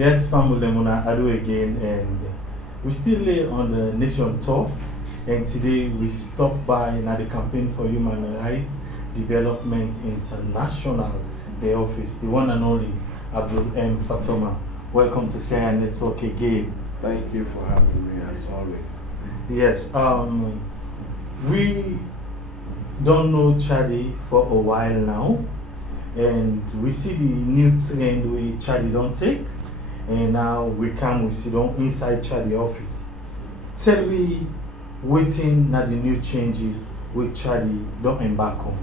Yes, family Mona Ado again, and we still lay on the nation tour. And today we stop by now the campaign for human rights development international, the office, the one and only Abdul M. Fatoma. Welcome to Share Network again. Thank you for having me as always. Yes, we don't know CHRDI for a while now, and we see the new trend where CHRDI don't take. And now we come, we sit down inside CHRDI office. Tell me, waiting now the new changes with CHRDI don't embark on.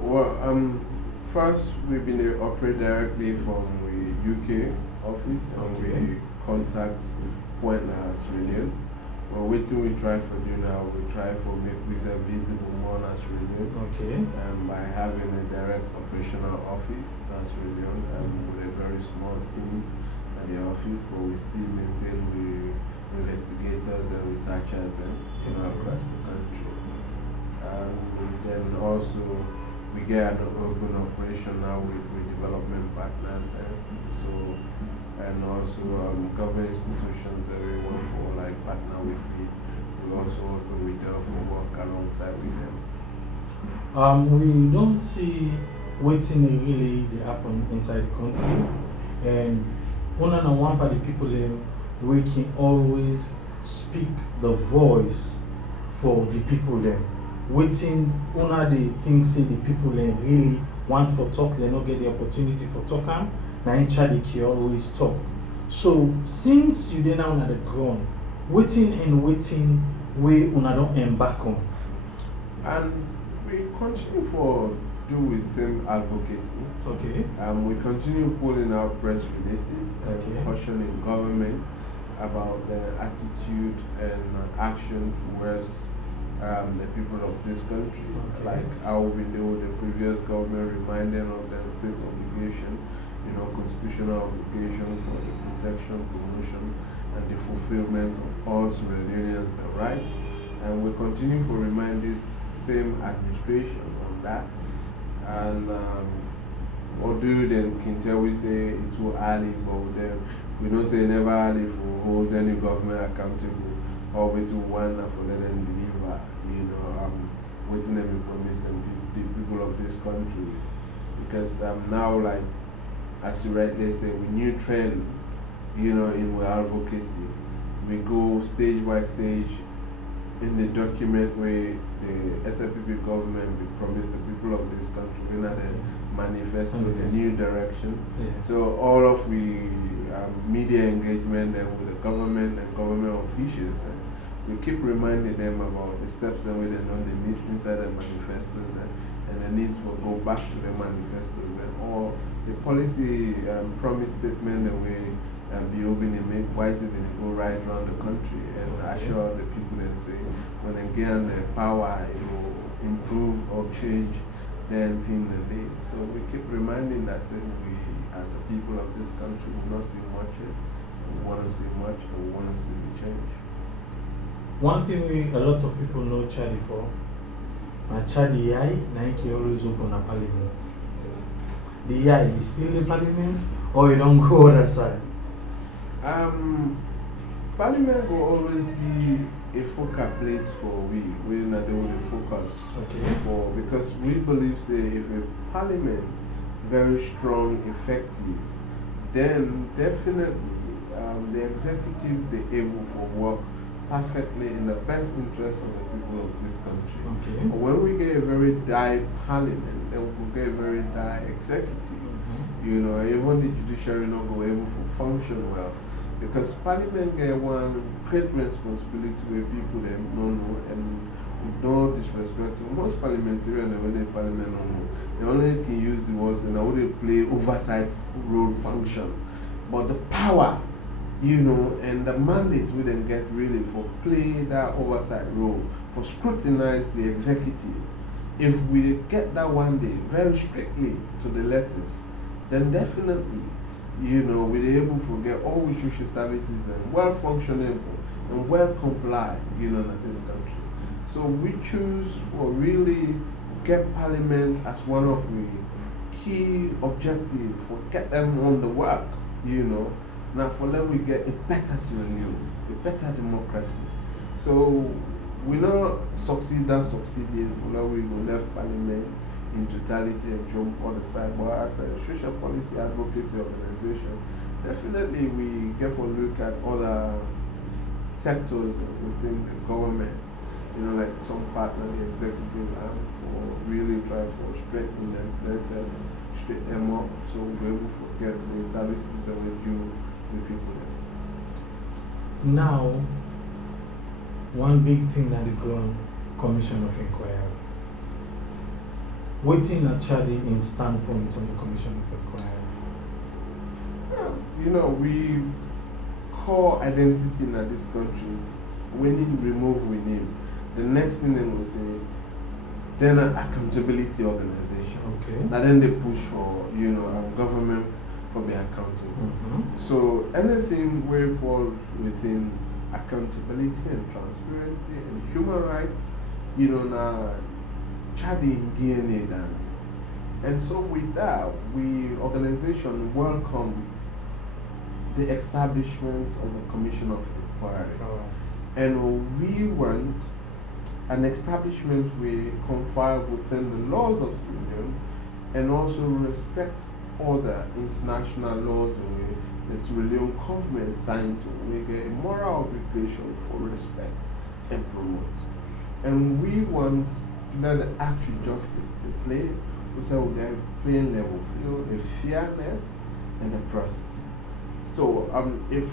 Well, first we've been operate directly from the UK office, and we contact partners Leone. Well, waiting we try for do now, we try for make ourselves visible more as Leone. Okay. And by having a direct operational office, that's Leone, and with a very small team at the office, but we still maintain the investigators and researchers across the country. And then also we get an open operation now with development partners, and also government institutions that we work for, like partner with me. We also open with them for work alongside with them. We don't see waiting really they happen inside the country, and one part of the people we can always speak the voice for the people them. Waiting one of the things say the people really want for talk, they don't get the opportunity for talking. Now in CHRDI can always talk. So since you then now on the ground, waiting we una don't embark on. And we continue for do with same advocacy. Okay. We continue pulling out press releases and cautioning government about their attitude and action towards the people of this country. Like how we know the previous government reminded of their state obligation, constitutional obligation for the protection, promotion, and the fulfillment of all Leoneans' rights. And we continue to remind this same administration on that. And although then can tell we say it's too early, but then we don't say never early for hold any government accountable or wait to one for let them deliver, waiting them to promise them the people of this country. Because now, like as you rightly say, we new trend, in our advocacy. We go stage by stage in the document where the SLPP government will promise the people of this country, the manifesto, the new direction. Yeah. So all of the media engagement and with the government and government officials, we keep reminding them about the steps that we don't they miss inside the manifestos and the need to go back to the manifestos and all the policy promise statement that we be open and make wise when they go right around the country and assure the people and say when they gain the power, improve or change then thing that they. So we keep reminding that we as a people of this country will not see much yet. We want to see much and we want to see the change. One thing a lot of people know CHRDI for, CHRDI, Nike always open a parliament. The AI is still in parliament or you don't go other side? Parliament will always be a focal place for we not the only focus for because we believe say if a parliament very strong, effective, then definitely the executive they able to work perfectly in the best interest of the people of this country. But when we get a very die parliament, then we will get a very die executive. Even the judiciary not go able to function well. Because parliament get one great responsibility where people they don't know and with no disrespect to most parliamentarians when they parliament don't know. They only can use the words and how they play oversight role function. But the power, and the mandate we then get really for play that oversight role, for scrutinize the executive. If we get that one day very strictly to the letters, then definitely we're able to get all we social services and well functioning and well complied, in this country. So we choose or really get parliament as one of the key objectives for get them on the work, Now for them we get a better Sierra Leone, a better democracy. So we not succeed if for now we will left parliament in totality and jump on the side. But as a social policy advocacy organization, definitely we get a look at other sectors within the government, like some partner the executive arm for really try for strengthening them, let's straighten them up so we're able to get the services that we do with people. Now, one big thing that the Commission of Inquiry. Waiting a CHRDI in standpoint on the Commission of Inquiry. We core identity in this country, when you remove with him, the next thing they will say, then an accountability organization. Okay. And then they push for, government for be accountable. So anything where fall within accountability and transparency and human rights, now CHRDI in DNA down. And so with that, we organization welcome the establishment of the Commission of Inquiry. And we want an establishment we confine within the laws of the Union and also respect other international laws and the Sierra Leone government signed to. We get a moral obligation for respect and promote. And we want to let the actual justice be played. We say we get plain level field, the fairness and the process. So if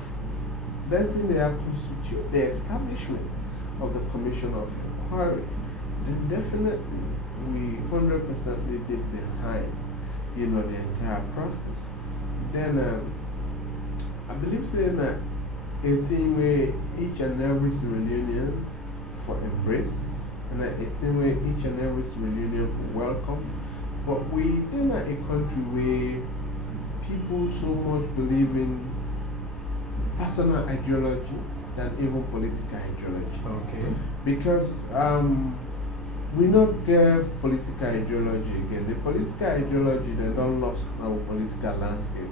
that thing they are constitute the establishment of the Commission of Inquiry, then definitely we 100% did behind the entire process. Then I believe saying that a thing where each and every Sierra Leonean for embrace, and a thing where each and every Sierra Leonean for welcome. But we in a country where people so much believe in personal ideology than even political ideology. Okay. Because we not get political ideology again. The political ideology they don't lost our political landscape.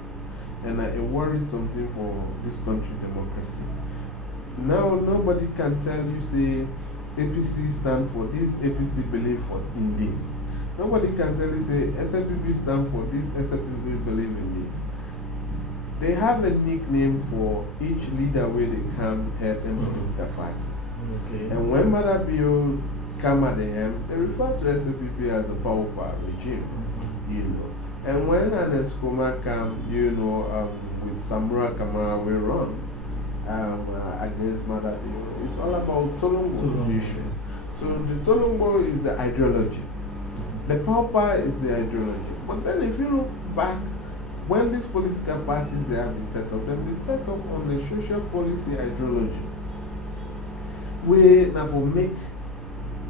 And it worries something for this country democracy. Now nobody can tell you say APC stand for this, APC believe in this. Nobody can tell you say SLPP stand for this, SLPP believe in this. They have a nickname for each leader where they come head in political parties. Okay. And when Mother Bill come at the end, they refer to SLPP as a power regime, And when an Escoma come, with Samura Kamara we run against Mother Bill, it's all about Tolongo issues. So the Tolongo is the ideology. The power is the ideology. But then if you look back, when these political parties they have been set up, they've been set up on the social policy ideology. We now make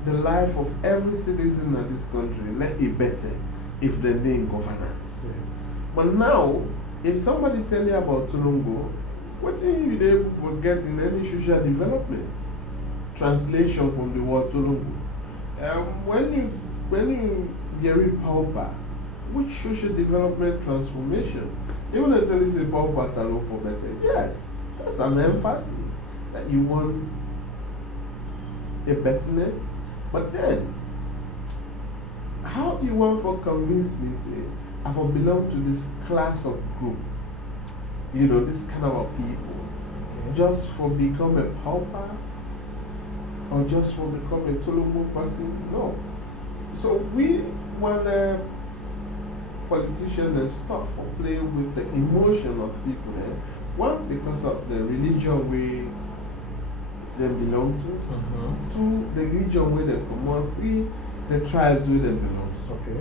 the life of every citizen of this country let it better if they're in governance. Yeah. But now, if somebody tell you about Tulungo, what are you able to forget in any social development? Translation from the word Tulungo. When you hear power, which social development transformation? Even if there is a power salon for better, yes, that's an emphasis that you want a betterness. But then, how do you want to convince me, say, I will belong to this class of group, this kind of people, just for become a pauper or just for become a Tolombo person? No. So we want the politicians and stuff for play with the emotion of people. One, because of the religion we they belong to. Two, the region where they come on. Three, the tribes where they belong to. Okay.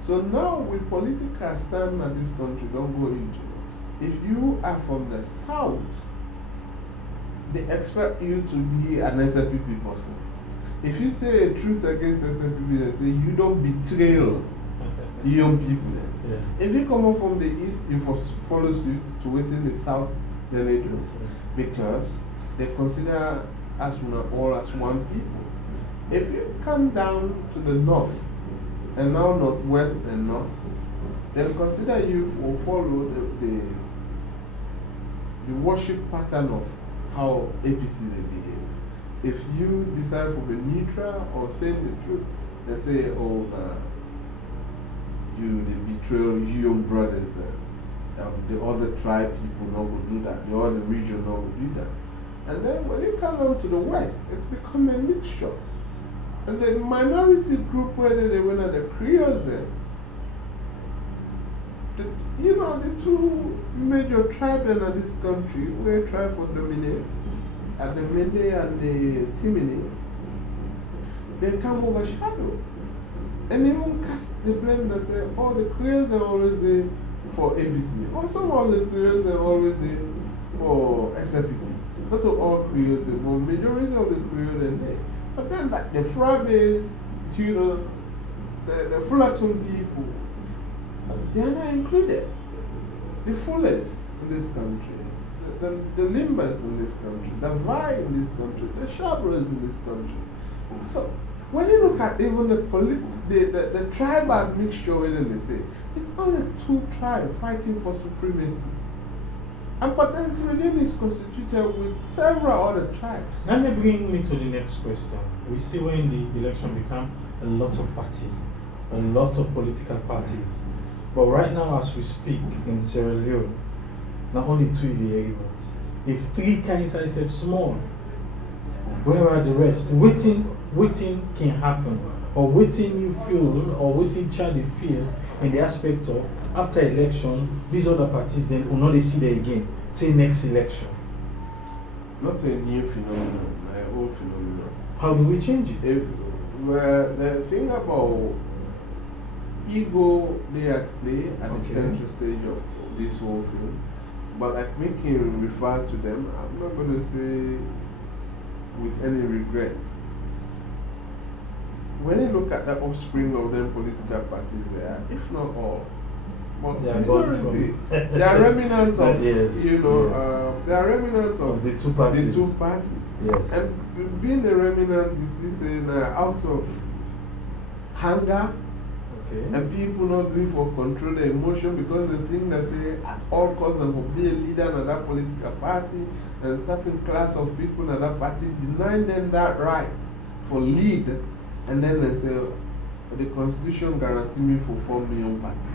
So now with political stand that this country don't go into, if you are from the south, they expect you to be an SLPP person. If you say a truth against SLPP, they say you don't betray young people. Yeah. If you come up from the east, you follow suit to within the south, then they do. Because they consider us all as one people. If you come down to the north, and now northwest and north, they'll consider you for follow the worship pattern of how APC they behave. If you decide to be neutral or saying the truth, they say, oh, you they betray you brothers. The other tribe people not going to do that. The other region not going to do that. And then when you come down to the West, it's become a mixture. And the minority group, whether they were the Creoles, the two major tribes in this country, where tribe for dominate, and the Mende and the Timini, they come overshadow. And they don't cast the blame and say, oh, the Creoles are always there for ABC. Or some of the Creoles are always there for SFPP. Not all Creoles, but majority of the Creoles are there. But then, like the Frabes, the Fullerton people, they are not included. The Fullers in this country, the Limbers in this country, the Vi in this country, the Shabras in this country. So, when you look at even the tribal mixture, when they say, it's only two tribes fighting for supremacy. But then Leone is constituted with several other tribes. Let me bring me to the next question. We see when the election become a lot of parties, a lot of political parties. But right now, as we speak in Sierra Leone, not only two in the area, but if three kinds of small, where are the rest? Waiting can happen, or waiting you feel, or waiting CHRDI feel in the aspect of after election, these other parties then will not see them again till next election. Not a new phenomenon, an old phenomenon. How do we change it? Well, the thing about ego, they at play at the central stage of this whole thing. But like making refer to them, I'm not going to say with any regret. When you look at the offspring of them political parties there, if not all, but they are majority, they are remnants of, yes, they are remnants of the two parties. The two parties. Yes. And being a remnant is out of hunger. And people not agree for control the emotion because they think that say at all costs they will be a leader in that political party and certain class of people in that party denying them that right for lead, and then they say the constitution guarantee me for 4 million party.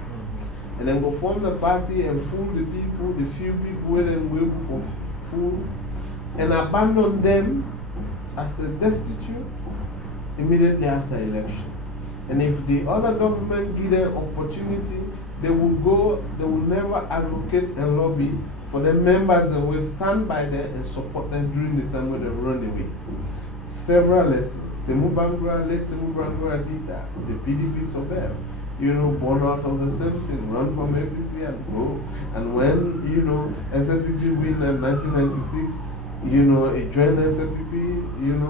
And then go form the party and fool the people, the few people where they will for fool, and abandon them as the destitute immediately after election. And if the other government give them opportunity, they will never advocate and lobby for the members that will stand by them and support them during the time when they run away. Several lessons. Late Temu Bangura did that. The PDP survived. Born out of the same thing, run from APC and go. And when, SFPP win in 1996, it joined SFPP,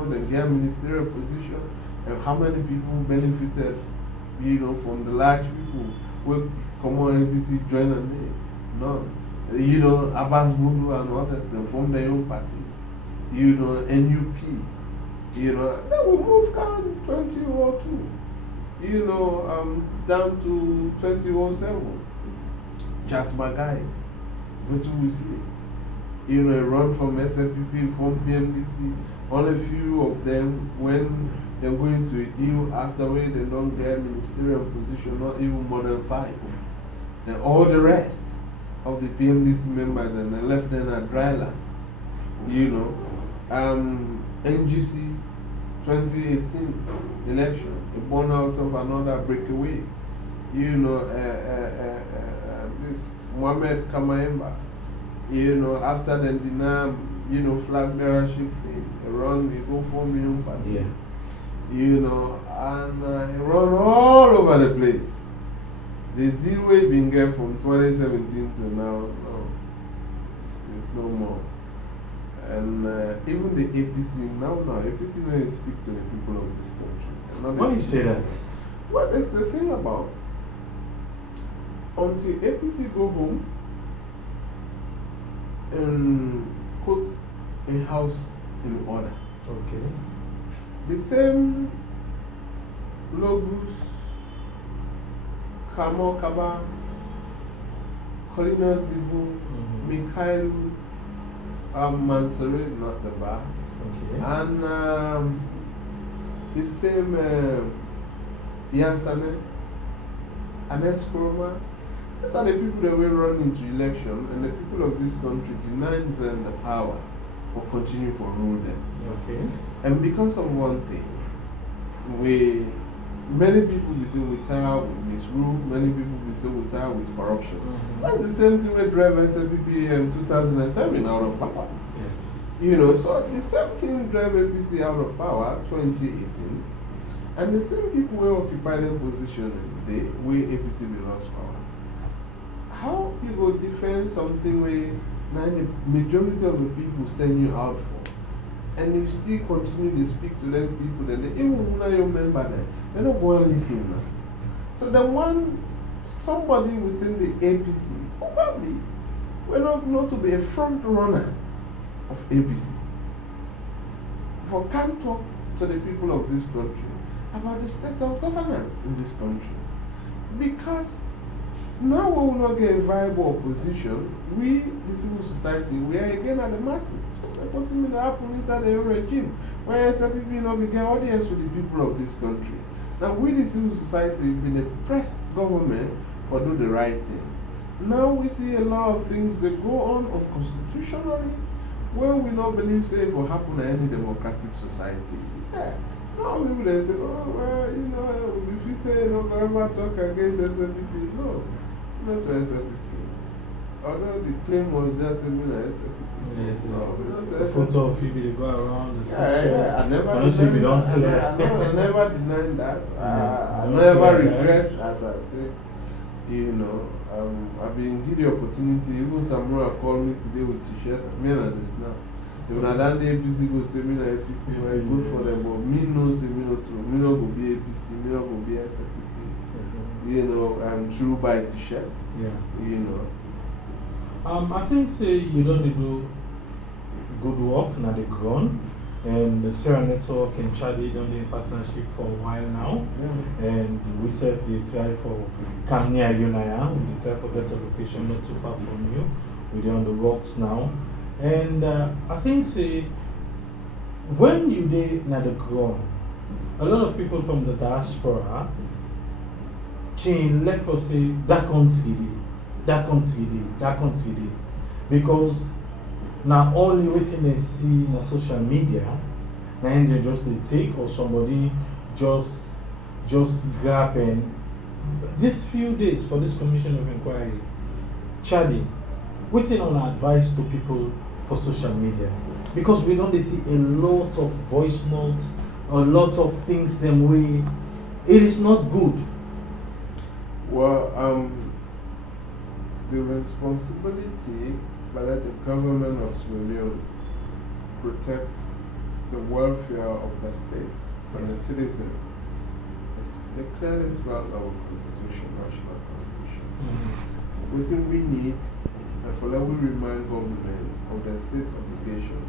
then get a ministerial position. And how many people benefited, from the large people who come on APC join and they? None. Abbas Bundu and others, they formed their own party. NUP. They will move down 2002. Down to 2007. Just Magai. What we see? Run from SFPP, from PMDC. Only a few of them, when they're going to a deal afterward, they don't get ministerial position, not even more than 5. Then all the rest of the PMDC members, and they left them at dry land. NGC 2018 election, born out of another breakaway. This Mohamed Kamaemba, after the deny, flag bearership thing, we go 4 million party. Yeah. And run all over the place. The zero been get from 2017 to now, it's no more. And even the APC, now APC now speak to the people of this country. Why do you say that? Well, the thing about, until APC go home and put a house in order. Okay. The same logos, Kamo Kaba, Colinas Divu, Mikhail, Mansuri, not the bar. Okay. And the same Yansane, and Eskroma. These are the people that will run into election, and the people of this country denies them the power for continue for rule them. Okay. And because of one thing, many people will say we tire with misrule, many people will say we tire with corruption. That's the same thing we drive SLPP in 2007 out of power. You know, so the same thing drive APC out of power 2018, and the same people were occupying the position today where APC will lost power. How people defend something where now the majority of the people send you out for, and you still continue to speak to them people, and they even when you remember them, they don't go and listen now. So the somebody within the APC probably will not to be a front runner of APC. For can't talk to the people of this country about the state of governance in this country. Because now we will not get a viable opposition. We, the civil society, we are again at the masses. Just like what will happen inside the regime, where SLPP will not become audience with the people of this country. Now we, the civil society, have been oppressed government for do the right thing. Now we see a lot of things that go on unconstitutionally, where we not believe say it will happen in any democratic society. Yeah. Now people they say, oh, well, you know, if you say no, ever talk against SLPP, no, not to SLPP. Although the claim was just a SLPP. Yes, no, not to the SLPP. photo of you, they go around the t-shirt. Yeah, I never Honestly, we don't clear. I never denied that. I don't never clear regret, that. as I say. You know, I've been given the opportunity. Even Samura called me today with t-shirt. Me and this now. When I done the APC, go say me na APC, well, good for them. But me no say me no true. Me no go be APC. Me no go be SLPP. You know, I'm true by t-shirt. Yeah. You know. I think say you don't do good work now they grown, and the Sierra Network and CHRDI done in partnership for a while now. Yeah. And we self they try for come near you now. We try for get a location not too far from you. We're on the rocks now. And I think say when you dey na the ground, a lot of people from the diaspora can like for say that country dey, because now only waiting they see na social media, na they just they take or somebody just grab. And these few days for this commission of inquiry, CHRDI, waiting on advice to people for social media, because we don't see a lot of voice notes, a lot of things them way. It is not good. Well, the responsibility by the government of Leone protect the welfare of the state and the citizen is clearly spelled our constitution, national constitution. Within we need, and for that we remind government of their state obligation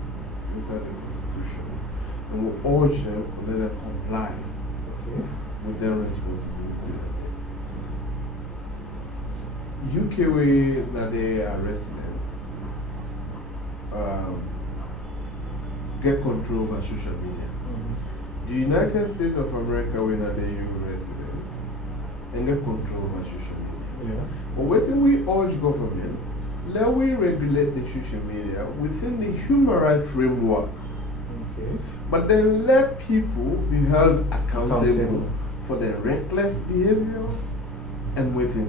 inside the constitution, and we urge them to let them comply with their responsibility. UK way that they are resident get control over social media. The United States of America when they are resident and get control over social media. Yeah. But within we urge government, let we regulate the social media within the human rights framework. Okay. But then let people be held accountable for their reckless behavior and within.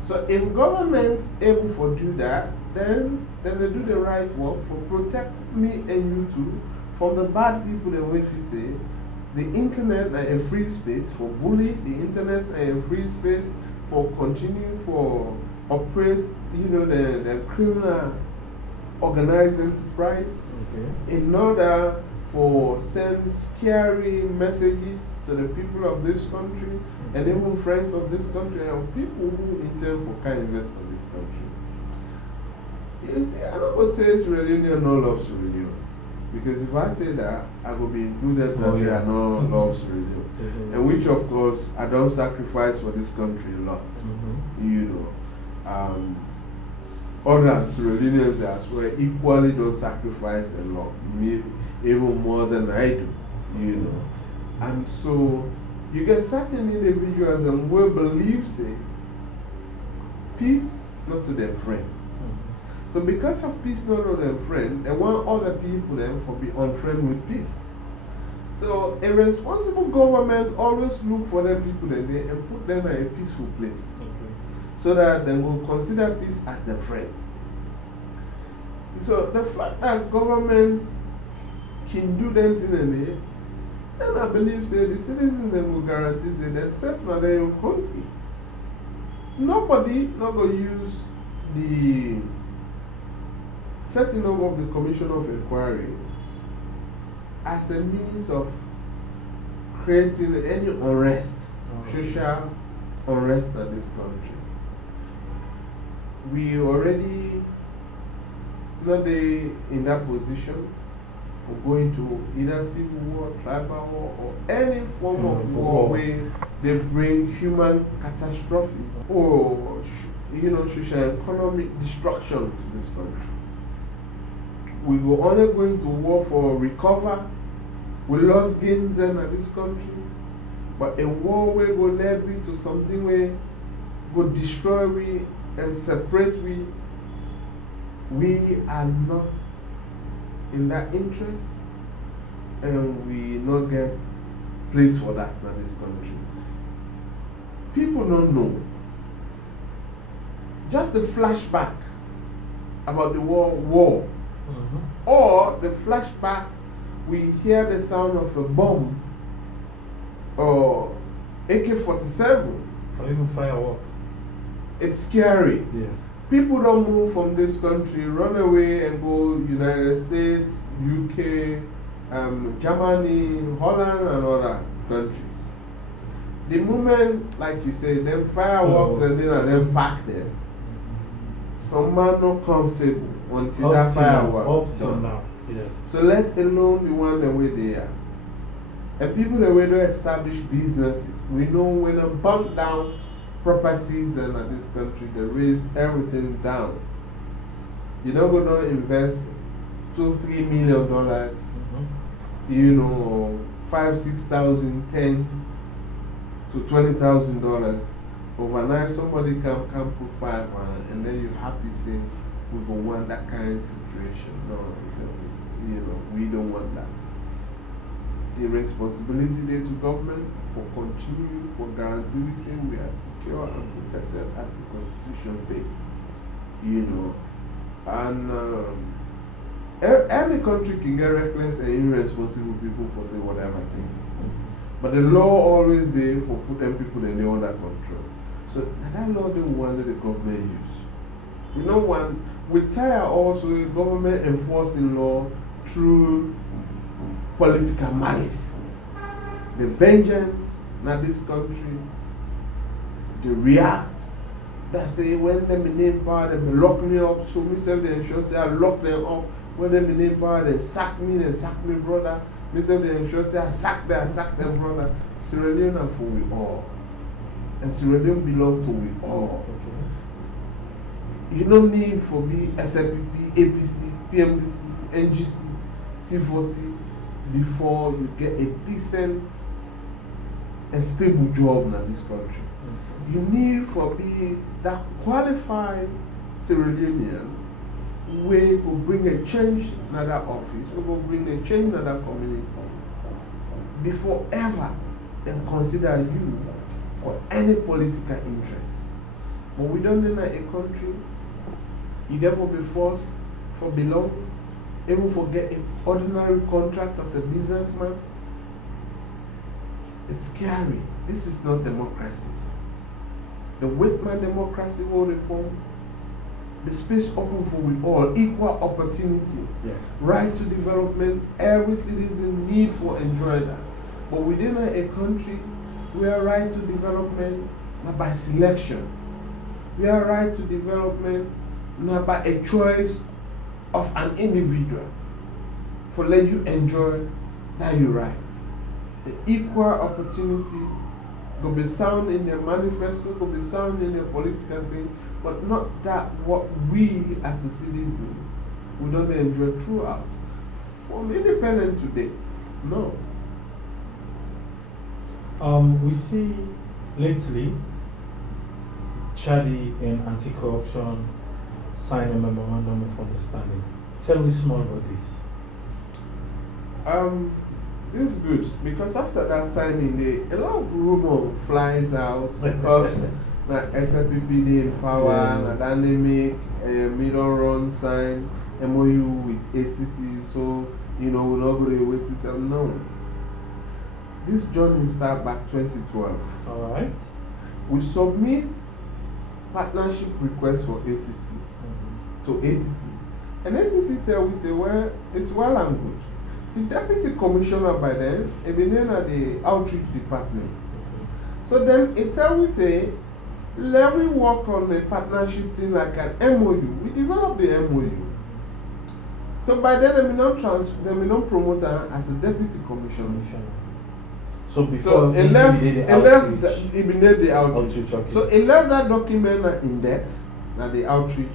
So if government able to do that, then they do the right work for protect me and you too from the bad people that we say. The internet is a free space for bullying, the internet is a free space for continue for operate, you know, the criminal organized enterprise in order for send scary messages to the people of this country and even friends of this country and people who intend for kind invest in this country. You see, I don't go say it's religion no loves religion. Because if I say that, I will be included that say I no loves religion. And which of course I don't sacrifice for this country a lot. You know. other Sierra Leoneans as well equally don't sacrifice a lot, maybe even more than I do, you know. And so you get certain individuals and will believe, say, peace not to their friend. So because of peace not to their friend, they want other people then for be unfriend with peace. So a responsible government always look for them people and put them in a peaceful place. So that they will consider peace as their friend. So the fact that government can do them thing and I believe say the citizens they will guarantee say they're safe in their own country. Nobody not going to use the setting up of the Commission of Inquiry as a means of creating any unrest, social unrest in this country. We already not in that position for going to either civil war, tribal war, or any form of war where they bring human catastrophe or social economic destruction to this country. We were only going to war for recover. We lost gains in this country, but a war where will lead me to something where go destroy we and separate we are not in that interest, and we not get place for that in this country. People don't know. Just the flashback about the war, or the flashback, we hear the sound of a bomb or AK-47 or even fireworks. It's scary. Yeah. People don't move from this country, run away and go United States, UK, Germany, Holland, and other countries. The moment, like you say, them fireworks and them pack there, some man not comfortable until that fireworks done. Now. Yes. So let alone the one the way they are. And people the way they establish businesses, we know when they burn down properties and in this country, they raise everything down. You're not going to invest $2-3 million, $5,000-6,000, $10,000 to $20,000. Overnight, somebody can put 5 on, and then you're happy saying, we don't want that kind of situation. No, we don't want that. The responsibility there to government for continue, for guarantee we say we are secure and protected as the Constitution says. And every country can get reckless and irresponsible people for say whatever thing. But the law always there for put them people in their under control. So that law they want the government use. We don't want, we tire also the government enforcing law through political malice. The vengeance in this country, they react. They say when them in name power, they lock me up. So myself they ensure say I lock them up. When them in name power, they sack me brother. Myself they ensure say I sack them brother. Sierra Leone are for we all. And Sierra Leone belong to we all. Okay. You don't need for me SLPP, APC, PMDC, NGC, C4C before you get a decent and stable job in this country. You need for be that qualified Sierra Leonean way will bring a change in that office, will bring a change in that community before ever then consider you or any political interest. But we don't in a country, you therefore be forced for belong, even for get an ordinary contract as a businessman. It's scary. This is not democracy. The Whitman democracy will reform. The space open for we all, equal opportunity, right to development. Every citizen need for enjoy that. But within a country, we are right to development not by selection. We are right to development not by a choice of an individual. For let you enjoy that you right. The equal opportunity could be sound in their manifesto, could be sound in their political thing, but not that what we as a citizens we don't enjoy throughout. From independent to date, no. We see lately CHRDI and anti-corruption sign a memorandum of understanding. Tell me small about this. This is good because after that signing, a lot of rumor flies out because na SLPP in power, na dynamic, middle run sign, MOU with ACC, so we're not going to wait to say no. This journey started back 2012. Alright. We submit partnership request for ACC to ACC. And ACC tell we say, well, it's well and good. The deputy commissioner by then, been at the outreach department. So then it tell we say, let me work on the partnership thing like an MOU. We developed the MOU. So by then they may not promote her as a deputy commissioner. So before he left the outreach. Okay. So he left that document index at the outreach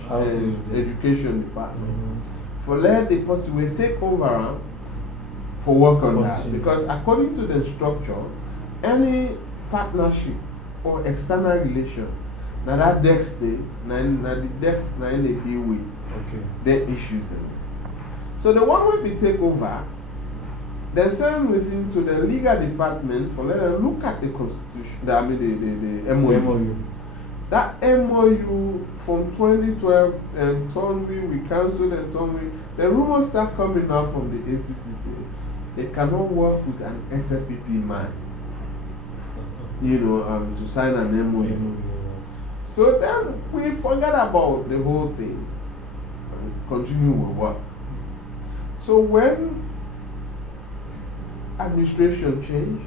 education department. For let the person will take over for work on that. Because according to the structure, any partnership or external relation, now that desk stay, now the desk now they deal with their issues. So the one will be take over. Then send with him to the legal department for let them look at the constitution. The MOU. That MOU from 2012 and we cancelled and the rumors start coming out from the ACC. They cannot work with an SLPP man, to sign an MOU. So then we forget about the whole thing and continue with work. So when administration change,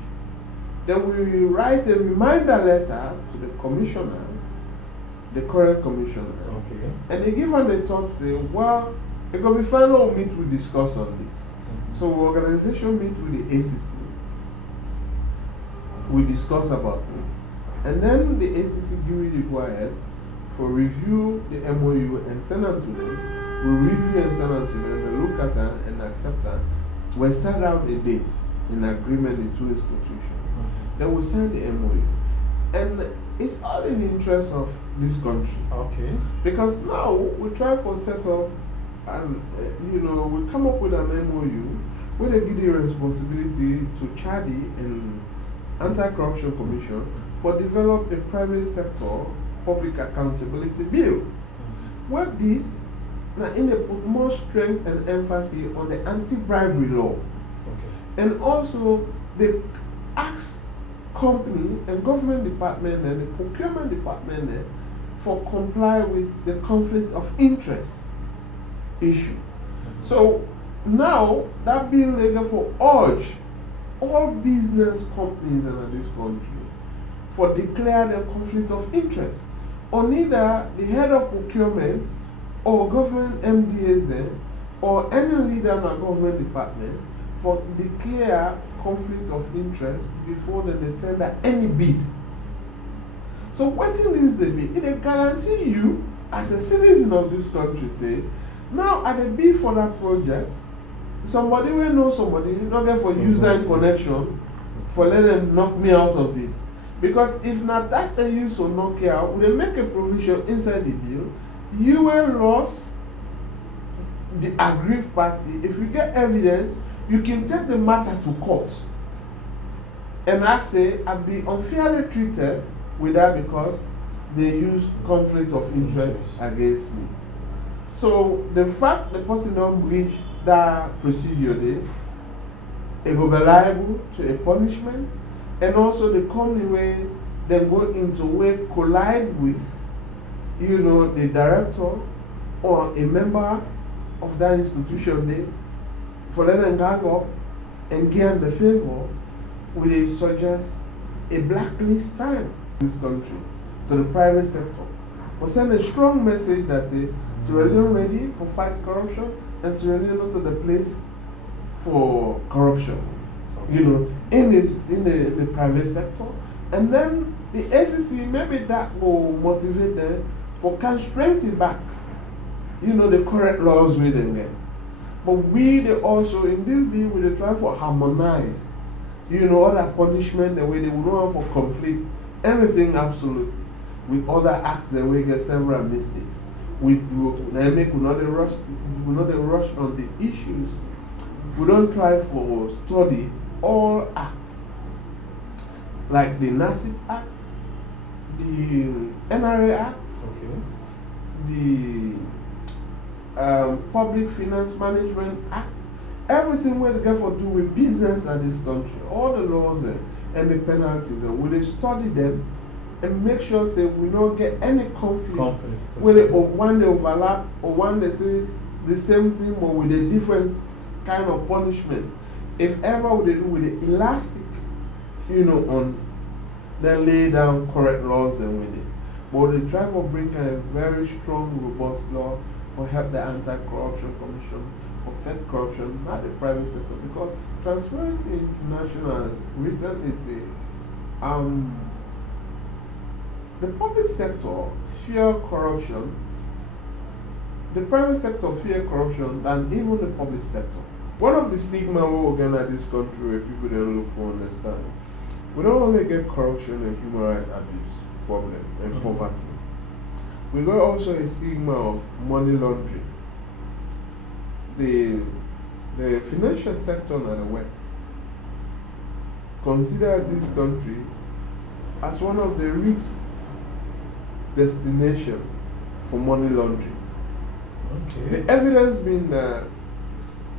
then we write a reminder letter to the commissioner, the current commissioner. And they give her the thought, say, well, it's going to be final meet we discuss on this. So organization meet with the ACC. We discuss about it. And then the ACC give it the go-ahead for review the MOU and send it to them. We review and send it to them, they look at her and accept her. We set out a date in agreement with two institutions. Then we sign the MOU. And it's all in the interest of this country. Because now we try for set up and we come up with an MOU where they give the responsibility to CHRDI and Anti-Corruption Commission for develop a private sector public accountability bill. What this now in they put more strength and emphasis on the anti-bribery law. And also they ask company and government department and the procurement department for comply with the conflict of interest issue. So now that being legal for urge all business companies in this country for declare the conflict of interest on either the head of procurement or government MDAs or any leader in a government department for declare conflict of interest before they tender any bid. So what is the bid? It guarantee you as a citizen of this country say, now at the bid for that project, somebody will know somebody, not get for user and connection for let them knock me out of this. Because if not that they use for knock you out, they make a provision inside the bill, you will lose the aggrieved party. If you get evidence, you can take the matter to court and ask say I've been unfairly treated with that because they use conflict of interest against me. So the fact the person don't breach that procedure there, it will be liable to a punishment, and also the company will then go into way collide with the director or a member of that institution there for let them gang up and gain the favor will they suggest a blacklist time in this country to the private sector. But send a strong message that says Sierra Leone ready for fight corruption and Sierra Leone not to the place for corruption. In the private sector And then the SEC, maybe that will motivate them for can strengthen back, the correct laws we then get. But we they also, in this bill, we they try for harmonize, other punishment, the way they will not have for conflict, anything absolute with other acts, the way get several mistakes. We not rush on the issues. We don't try for study all acts. Like the NACIT Act, the NRA Act, the Public Finance Management Act, everything we get for do with business in this country, all the laws and the penalties, and we they study them and make sure say we don't get any conflict. Whether one they overlap or one they say the same thing but with a different kind of punishment. If ever we do with the elastic, on then lay down correct laws and with it. But they try to bring a very strong, robust law for help the Anti-Corruption Commission for fight corruption, not the private sector. Because Transparency International recently said the public sector fear corruption, the private sector fear corruption than even the public sector. One of the stigma we organize this country where people don't look for understand. We don't only get corruption and human rights abuse problem and poverty. We got also a stigma of money laundering. The financial sector in the West consider this country as one of the rich destinations for money laundering. The evidence being that,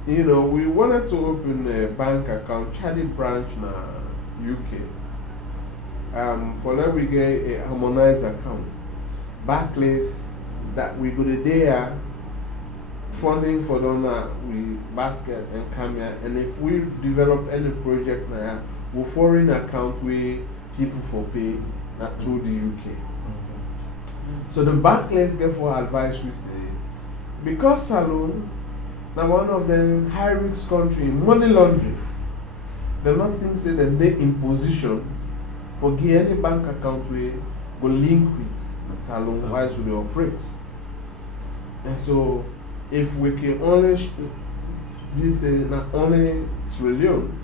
we wanted to open a bank account, CHRDI branch in UK. For that we get a harmonized account. Barclays that we go there funding for them with basket and camera, and if we develop any project now, we foreign account we people for pay not to the UK. So the Barclays get for advice we say because Salon now one of the high risk country in money laundering, they're not think say that they in position for give any bank account we go link with the Salon wise we operate. And so if we can only this not only Leone,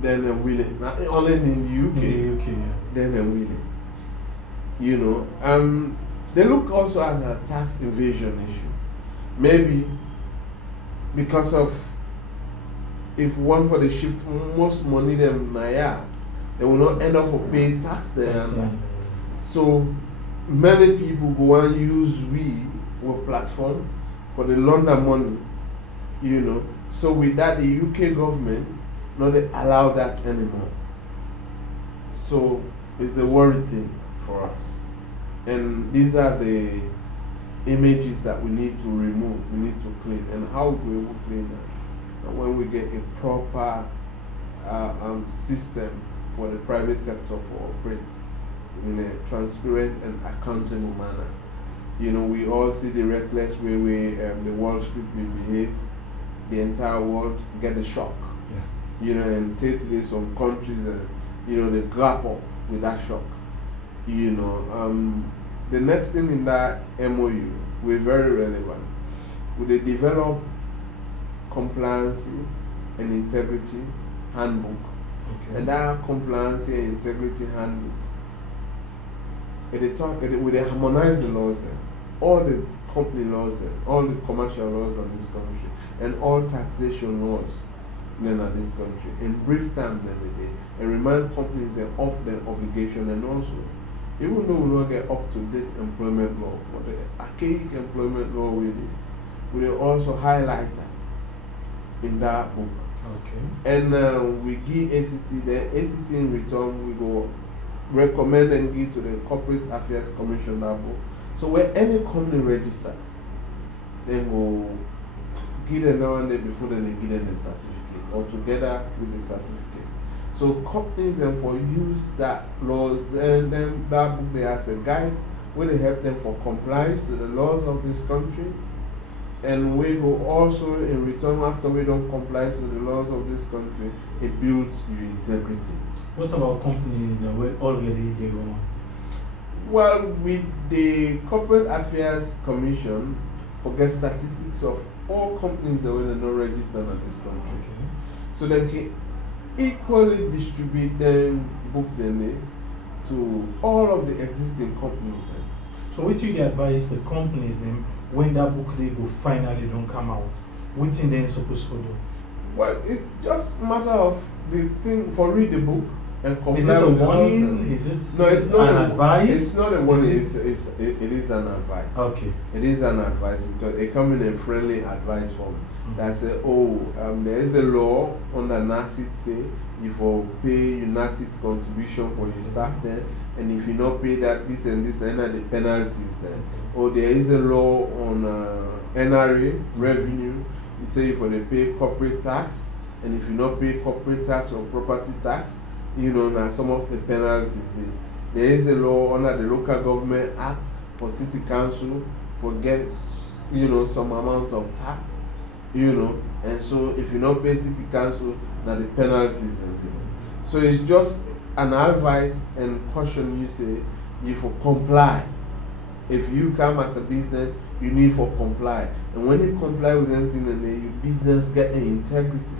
then they're willing. Not only in the UK, then they're willing. They look also at a tax evasion issue. Maybe because of if one for the shift most money them they will not end up for paying tax there. So many people go and use our platform for the launder money, So with that, the UK government not allow that anymore. So it's a worry thing for us. And these are the images that we need to remove, we need to clean. And how we will clean that? And when we get a proper system for the private sector for operate in a transparent and accountable manner. We all see the reckless way the Wall Street will behave, the entire world get a shock. And today some countries, they grapple with that shock. The next thing in that MOU, we're very relevant. They develop compliance and integrity handbook. And that compliance and integrity handbook, they harmonize the laws, all the company laws, all the commercial laws in this country, and all taxation laws in this country in brief time and remind companies of their obligation, and also even though we don't get up to date employment law, but the archaic employment law we also highlight in that book. And we give ACC, the ACC in return we go recommend and give to the Corporate Affairs Commission that book. So where any company register, then we'll give them now and then before then they give them the certificate, or together with the certificate. So companies then for use that laws, then that book they as a guide where they help them for compliance to the laws of this country, and we go also in return after we don't comply to the laws of this country, it builds your integrity. What about companies that were already they go? Well, with the Corporate Affairs Commission, forget statistics of all companies that were not registered in this country. Okay. So they can equally distribute them, book them to all of the existing companies. So what do you advise the companies them when that book they go finally don't come out? What thing they supposed to do? Well, it's just a matter of the thing for read the book and comply. Is it a with the laws warning? Is it no, it's not an advice? It's not a warning. It is an advice. Okay. It is an advice because they come in a friendly advice form. That say, there is a law under NACIT say if you pay your NACIT contribution for your staff then, and if you not pay that this and this, then are the penalties then. Or there is a law on NRA revenue. You say if you pay corporate tax, and if you not pay corporate tax or property tax, now some of the penalties is there is a law under the Local Government Act for City Council for get some amount of tax, and so if you not pay City Council, now the penalties in this. So it's just an advice and caution you say you for comply. If you come as a business, you need for comply, and when you comply with anything, then your business get an integrity.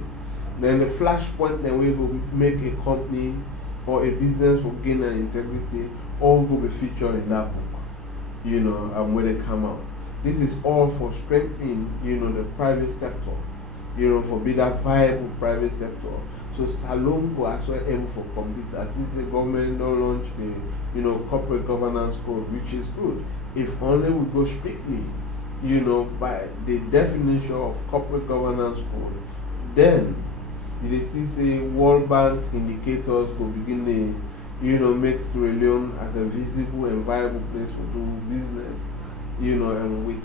Then the flashpoint that we will make a company or a business will gain an integrity, all will be featured in that book, and when they come out. This is all for strengthening, the private sector, for being a viable private sector. So Salon go as well able for computers. Since the government don't launch the, corporate governance code, which is good. If only we go strictly, by the definition of corporate governance code, then you see say World Bank indicators will begin to, make Sierra Leone as a visible and viable place for doing business, and with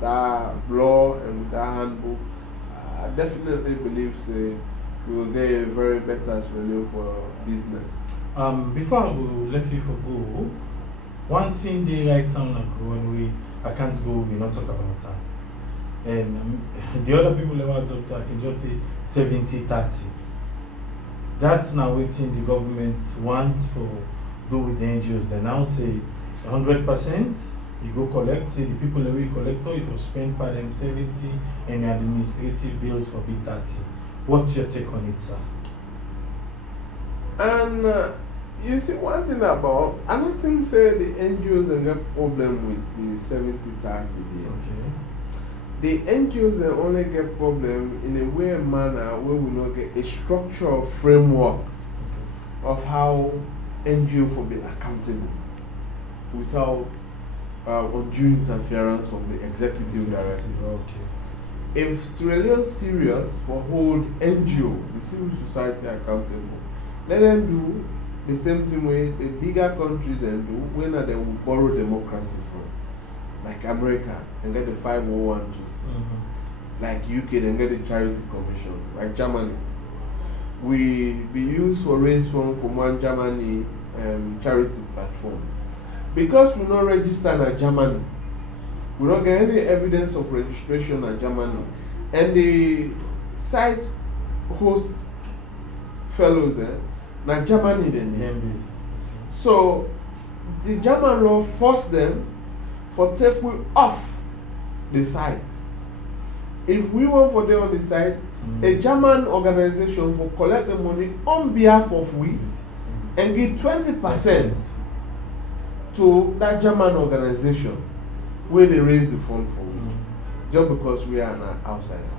that law and with that handbook, I definitely believe say we will get a very better Sierra Leone for business. Before I go left you for go, one thing they write down like when I can't go, we not talk about that. And the other people that want to talk to, I can just say 70-30. That's now waiting the government wants for do with the NGOs. They now say 100%, you go collect, say the people that we collect, or if you spend by them 70 and the administrative bills for B30. What's your take on it, sir? And you see, one thing about, I don't think say the NGOs have got problem with the 70-30 there. Okay. The NGOs they only get problem in a way manner where we not get a structural framework of how NGO will be accountable without undue interference from the executive director. Okay. If Sierra Leone serious for hold NGO, the civil society accountable, let them do the same thing way the bigger countries then do when they will borrow democracy from. Like America and get the 501(c)(3), like UK and get the Charity Commission, like Germany. We be used for raise funds from one Germany charity platform. Because we not register in Germany, we don't get any evidence of registration in Germany, and the site host fellows na Germany then. So the German law forced them for take we off the site. If we want for them on the site, a German organization will collect the money on behalf of we and give 20% to that German organization where they raise the fund for we, just because we are an outsider.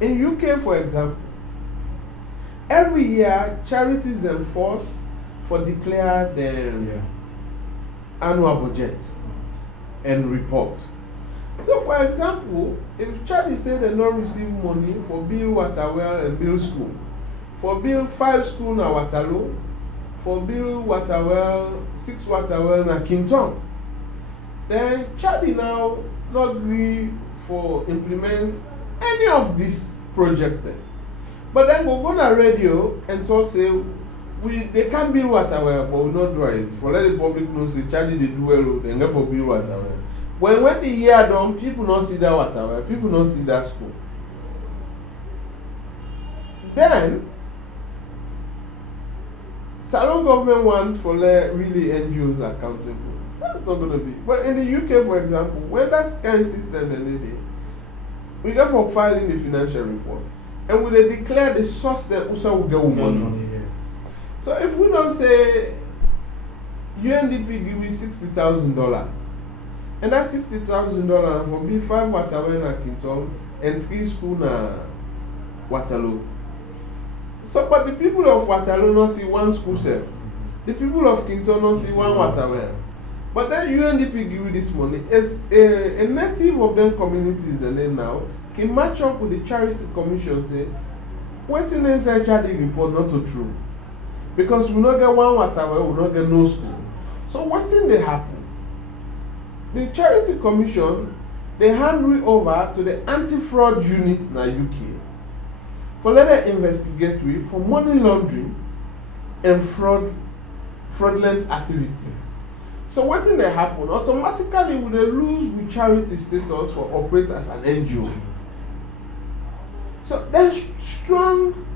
In UK, for example, every year charities enforce for declare their annual budget and report. So for example, if charity say they don't receive money for build water well and build school, for build 5 school na Waterloo, for build water well, 6 water well na Kinton, then charity now not agree for implement any of this project then. But then we'll go on radio and talk say they can't build water well, but we not do it. For let the public know say charity they do well, they never build water well. When the year done, people not see that water well, people not see that school. Then, Salon government want for really NGOs accountable. That's not going to be. But in the UK, for example, when that kind of system and we go for filing the financial report, and when they declare the source that USA will get money. Yes. So if we don't say UNDP give you $60,000, and that $60,000 will be 5 Waterway na Kinton and 3 school na Waterloo. So, but the people of Waterloo not see 1 school safe. The people of Kinton not see 1 Waterway. But then UNDP give you this money. As a native of them communities and then now can match up with the charity commission say, what's in the CHRDI report not so true? Because we not get 1 Waterway, we not get no school. So what's in they happen? The charity commission, they hand it over to the anti-fraud unit in the UK for let them investigate with for money laundering and fraudulent activities. So what thing they happen? Automatically will they lose with charity status for operate as an NGO. So there's strong,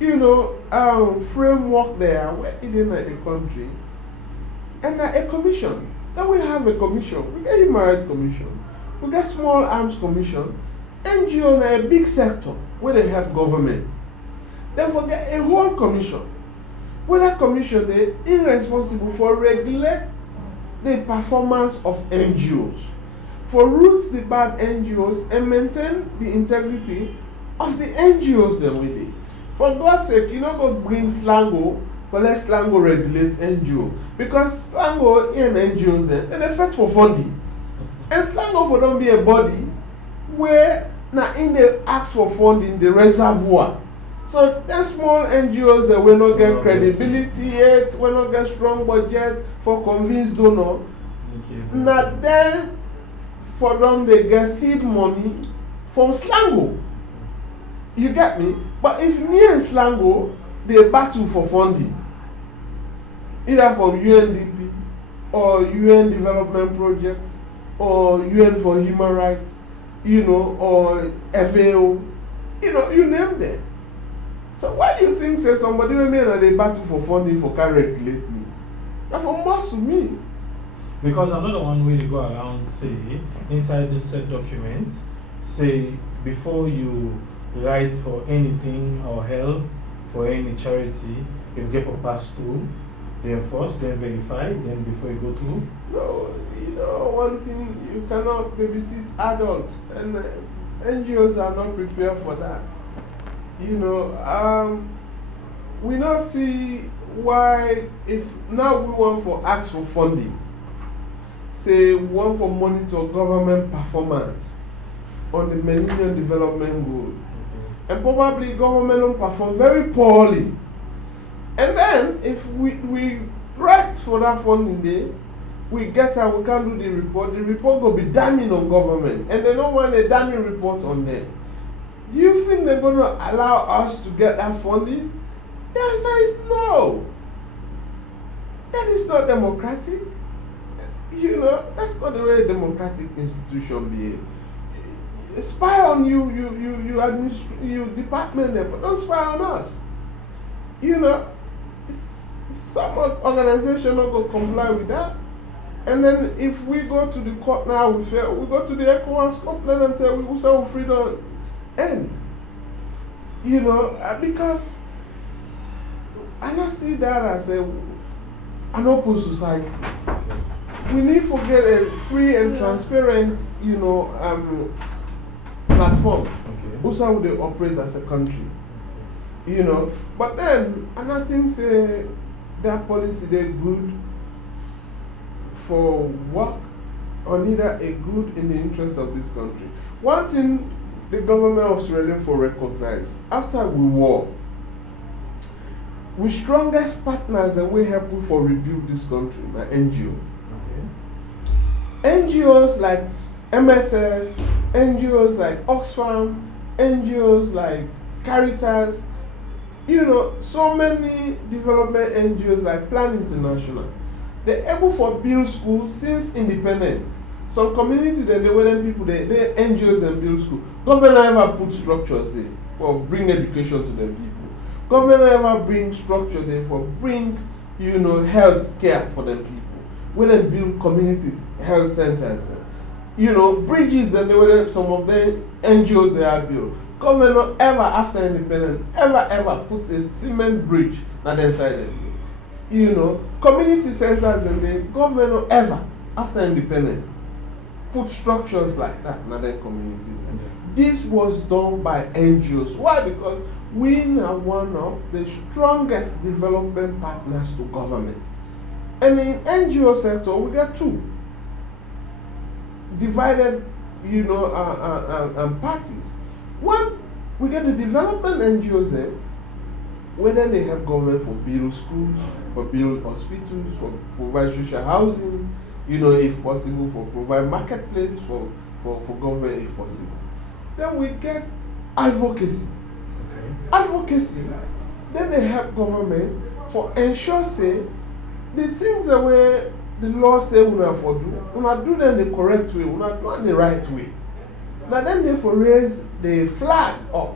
framework there where it in a country and a commission. Then we have a commission. We get human rights commission. We get small arms commission. NGO na a big sector where they help government. Then we get a whole commission. Where that commission they irresponsible for regulate the performance of NGOs, for root the bad NGOs and maintain the integrity of the NGOs that we did. For God's sake, you not go bring Slango, but let Slango regulate NGO. Because Slango and NGOs and they fight for funding. And Slango for don't be a body where now in the ask for funding the reservoir. So that small NGOs that will not get credibility yet, will not get strong budget for convinced donor. Now then for them they get seed money from Slango. You get me? But if me and Slango they battle for funding, either from UNDP or UN Development Project or UN for Human Rights, or FAO, you name them. So why do you think say somebody will mean that they battle for funding for can regulate me? That for most of me. Because another one way to go around say inside this set document, say before you write for anything or help for any charity, if you get for pass through, then first, then verify, then before you go through. No, one thing you cannot babysit adults, and NGOs are not prepared for that. We not see why if now we want for ask for funding, say we want for monitor government performance on the Millennium Development Goal, and probably government don't perform very poorly. And then if we write for that funding day, we get out, we can't do the report will be damning on government, and they don't want a damning report on them. Do you think they're going to allow us to get that funding? The answer is no. That is not democratic. That's not the way a democratic institution behave. Spy on you department there, but don't spy on us. Some organization not going to comply with that. And then if we go to the court now, we go to the ECOWAS Scotland and tell we also freedom end. Because I not see that as an open society. We need to get a free and transparent, platform. Also they operate as a country. But then another thing say that policy they're good for work or neither a good in the interest of this country. One thing the government of Sierra Leone for recognize after we war, we strongest partners and we help for rebuild this country, my NGO. NGOs like MSF, NGOs like Oxfam, NGOs like Caritas, so many development NGOs like Plan International. They're able for build schools since independence. some community then they were people they NGOs and build school. Government ever put structures there for bring education to them people. Government ever bring structure there for bring health care for them people. When they build community health centers, bridges and they were some of the NGOs they are built. Government not ever after independence ever put a cement bridge not inside them. Community centers and the government not ever after independence put structures like that in other communities. This was done by NGOs. Why? Because we are one of the strongest development partners to government. And in NGO sector, we got two divided, parties. One, we get the development NGOs there, where then they help government for build schools, for build hospitals, for provide social housing, if possible, for provide marketplace for government if possible. Then we get advocacy. Okay. Advocacy, then they help government for ensure say the things that where the law say we not for do them the correct way, we not do them the right way. Now then they for raise the flag up,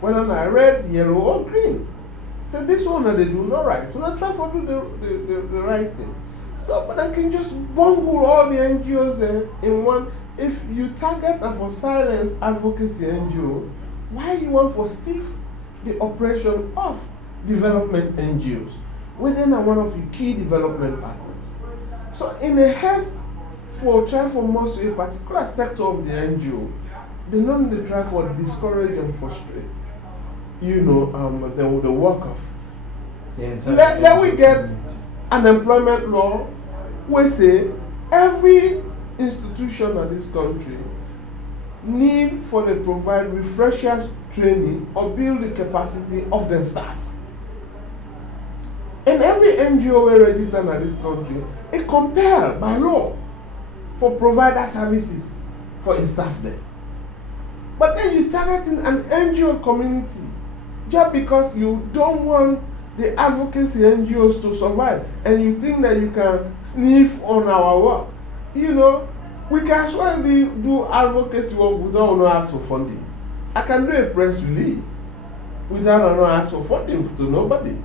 whether not red, yellow or green. So this one that they do not right. We not try to do the right thing. So but I can just bungle all the NGOs in one. If you target and for silence advocacy NGO, why you want for stiff the operation of development NGOs? Within one of your key development partners. So in a haste for try for most a particular sector of the NGO, they normally try for discourage and frustrate. The work of. Let we get an employment law where say every institution in this country need for they provide refreshers training or build the capacity of their staff. And every NGO we register in this country, it compelled by law for provider services for its staff there. But then you targeting an NGO community just because you don't want the advocacy NGOs to survive and you think that you can sniff on our work. We can as well do advocacy work without no ask for funding. I can do a press release without no ask for funding to nobody.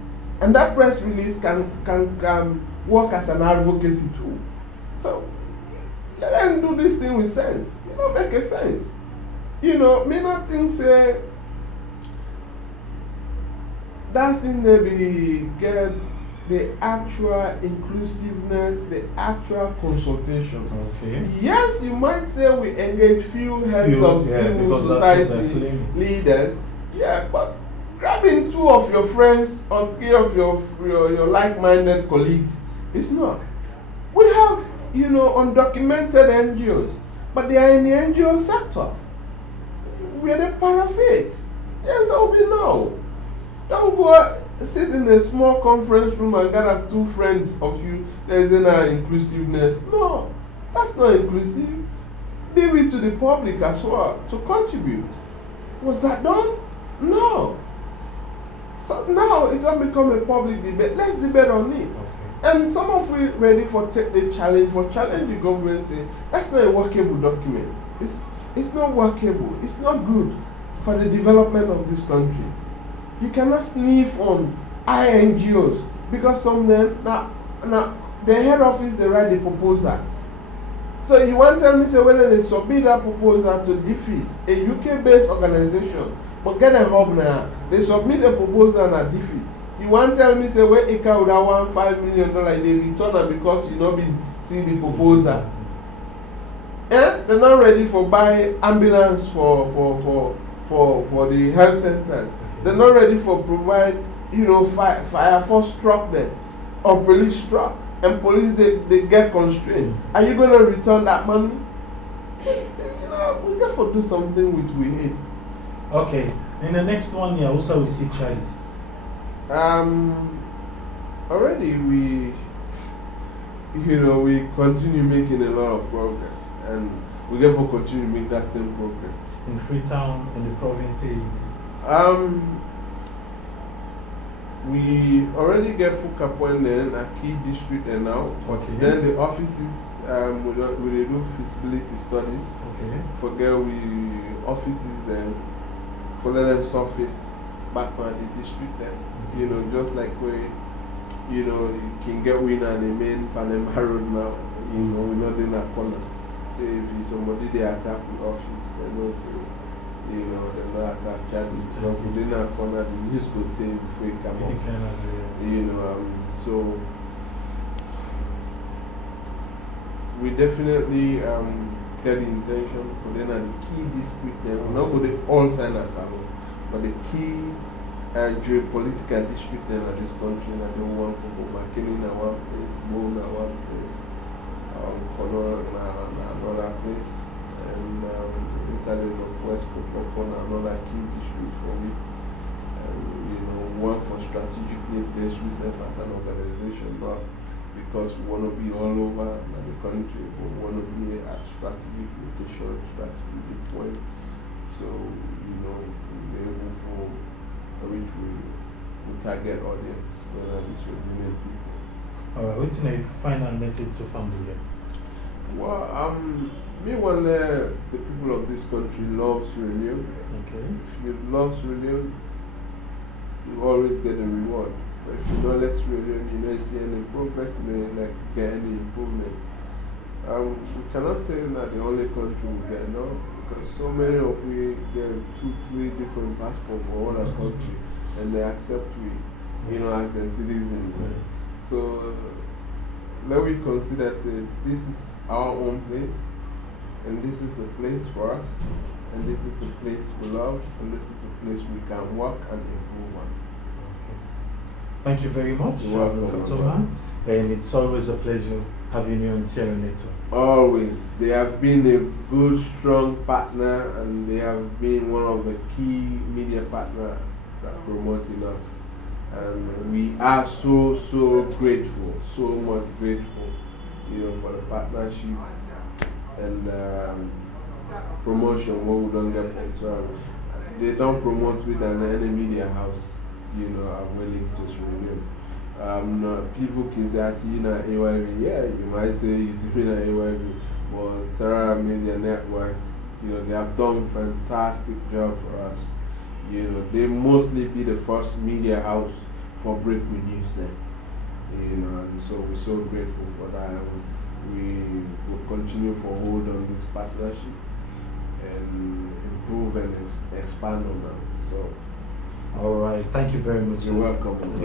And that press release can work as an advocacy tool. So let them do this thing with sense. Make a sense. Me not think say that thing maybe get the actual inclusiveness, the actual consultation. Okay. Yes, you might say we engage few heads of civil society leaders. Yeah, but grabbing 2 of your friends or 3 of your like-minded colleagues, it's not. We have, undocumented NGOs, but they are in the NGO sector. We are the part of it. Yes, so we know. Don't go sit in a small conference room and gather 2 friends of you. There's an inclusiveness. No, that's not inclusive. Leave it to the public as well to contribute. Was that done? No. So now it can become a public debate. Let's debate on it. Okay. And some of we ready for take the challenge, for challenge the government, say that's not a workable document. It's not workable. It's not good for the development of this country. You cannot sniff on INGOs because some of them now the head office they write the proposal. So you want to tell me say whether they submit that proposal to defeat a UK-based organization, but get a hub now. They submit a proposal and defeat. You want to tell me say where Ika would have won $5 million they return it because you not be see the proposal. They're not ready for buy ambulance for the health centers. They're not ready for provide fire force truck there or police truck. And police, they get constrained. Are you going to return that money? We got to do something with we hate. Okay. In the next 1 year, also we see CHRDI. Already we continue making a lot of progress. And we get to continue to make that same progress. In Freetown, in the provinces? We already get full appointment at key district and now, but Okay. then the offices we do feasibility studies. Okay. Forget we offices then for let them surface back on the district then. Okay. You know, just like where you know you can get winner the main Panama road now. You know, we're not in a corner. So if somebody they attack the office, they don't say, you know, they don't attack Charlie. But within a corner, the news go tell before it come up. You know, so we definitely get the intention for then at the key district then. We're not going to all sign as alone, but the key geopolitical district then at this country, and the one for McKinney in one place, Bone in one place, Color in another place, and inside the Northwest Pokon, another key district for me. You know, one for strategically placed research as an organization, not because we want to be all over the country, but we want to be at strategic location, strategic point. So, you know, we're able to reach we target audience, whether it's your people. Alright, what's your final message to family? Well, me one the people of this country love Sierra Leone. Okay. If you love Sierra Leone, you always get a reward. But if you don't like Sierra Leone, you don't see any progress, you don't like get any improvement. We cannot say that the only country we get, no, because so many of we get 2-3 different passports for other country, and they accept we, you know, as their citizens. So let we consider, say, this is our own place, and this is a place for us, and this is a place we love, and this is a place we can work and improve on. Thank you very much, Fatoma, and it's always a pleasure having you on Sierra Network. Always. They have been a good, strong partner, and they have been one of the key media partners that are promoting us. And we are so grateful, so much grateful, you know, for the partnership and promotion what we don't get from Sierra. They don't promote with any media house, you know, are willing to renew. No, people can say, I see you at AYB. Yeah, you might say you see me at AYB, but Sierra Media Network, you know, they have done a fantastic job for us. You know, they mostly be the first media house for breaking news then. You know, and so we're so grateful for that. We will continue to hold on this partnership and improve and expand on them. So, all right, thank you very much. You're welcome.